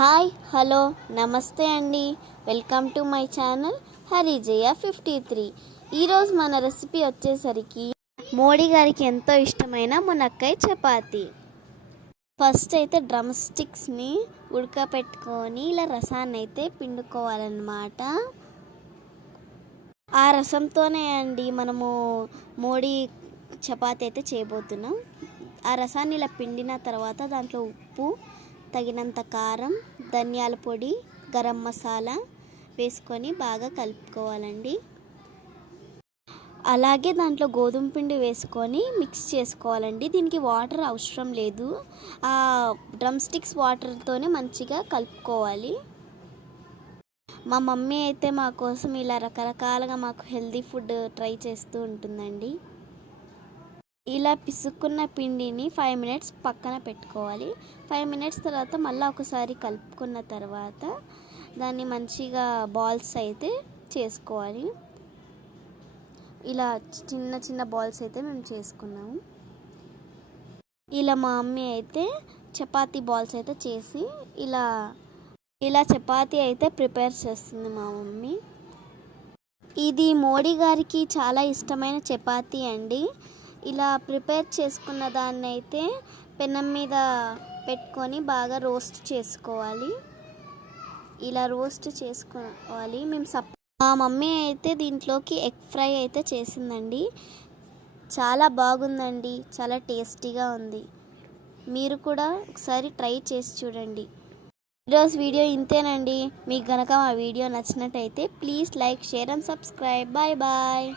Hi hello నమస్తే అండి. Welcome to my channel Harijaya fifty three. ఈరోజు మన రెసిపీ వచ్చేసరికి మోడీ గారికి ఎంతో ఇష్టమైన మునక్కాయ చపాతి. ఫస్ట్ అయితే డ్రమ్ స్టిక్స్ని ఉడకపెట్టుకొని ఇలా రసాన్ని అయితే పిండుకోవాలన్నమాట. ఆ రసంతోనే అండి మనము మోడీ చపాతి అయితే చేయబోతున్నాం. ఆ రసాన్ని ఇలా పిండిన తర్వాత దాంట్లో ఉప్పు తగినంత కారం ధనియాల పొడి గరం మసాలా వేసుకొని బాగా కలుపుకోవాలండి. అలాగే దాంట్లో గోధుమ పిండి వేసుకొని మిక్స్ చేసుకోవాలండి. దీనికి వాటర్ అవసరం లేదు. ఆ డ్రమ్ స్టిక్స్ వాటర్తోనే మంచిగా కలుపుకోవాలి. మా మమ్మీ అయితే మా కోసం ఇలా రకరకాలుగా మాకు హెల్దీ ఫుడ్ ట్రై చేస్తూ ఉంటుందండి. ఇలా పిసుక్కున్న పిండిని ఫైవ్ మినిట్స్ పక్కన పెట్టుకోవాలి. ఫైవ్ మినిట్స్ తర్వాత మళ్ళీ ఒకసారి కలుపుకున్న తర్వాత దాన్ని మంచిగా బాల్స్ అయితే చేసుకోవాలి. ఇలా చిన్న చిన్న బాల్స్ అయితే మేము చేసుకున్నాము. ఇలా మా మమ్మీ అయితే చపాతీ బాల్స్ అయితే చేసి ఇలా ఇలా చపాతీ అయితే ప్రిపేర్ చేస్తుంది మా మమ్మీ. ఇది మోడీ గారికి చాలా ఇష్టమైన చపాతీ అండి. ఇలా ప్రిపేర్ చేసుకున్న దాన్ని అయితే పెనం మీద పెట్టుకొని బాగా రోస్ట్ చేసుకోవాలి. ఇలా రోస్ట్ చేసుకోవాలి. మేము సప్ మా మమ్మీ అయితే దీంట్లోకి ఎగ్ ఫ్రై అయితే చేసిందండి. చాలా బాగుందండి. చాలా టేస్టీగా ఉంది. మీరు కూడా ఒకసారి ట్రై చేసి చూడండి. ఈరోజు వీడియో ఇంతేనండి. మీకు గనక మా వీడియో నచ్చినట్టయితే please like share and subscribe. Bye bye.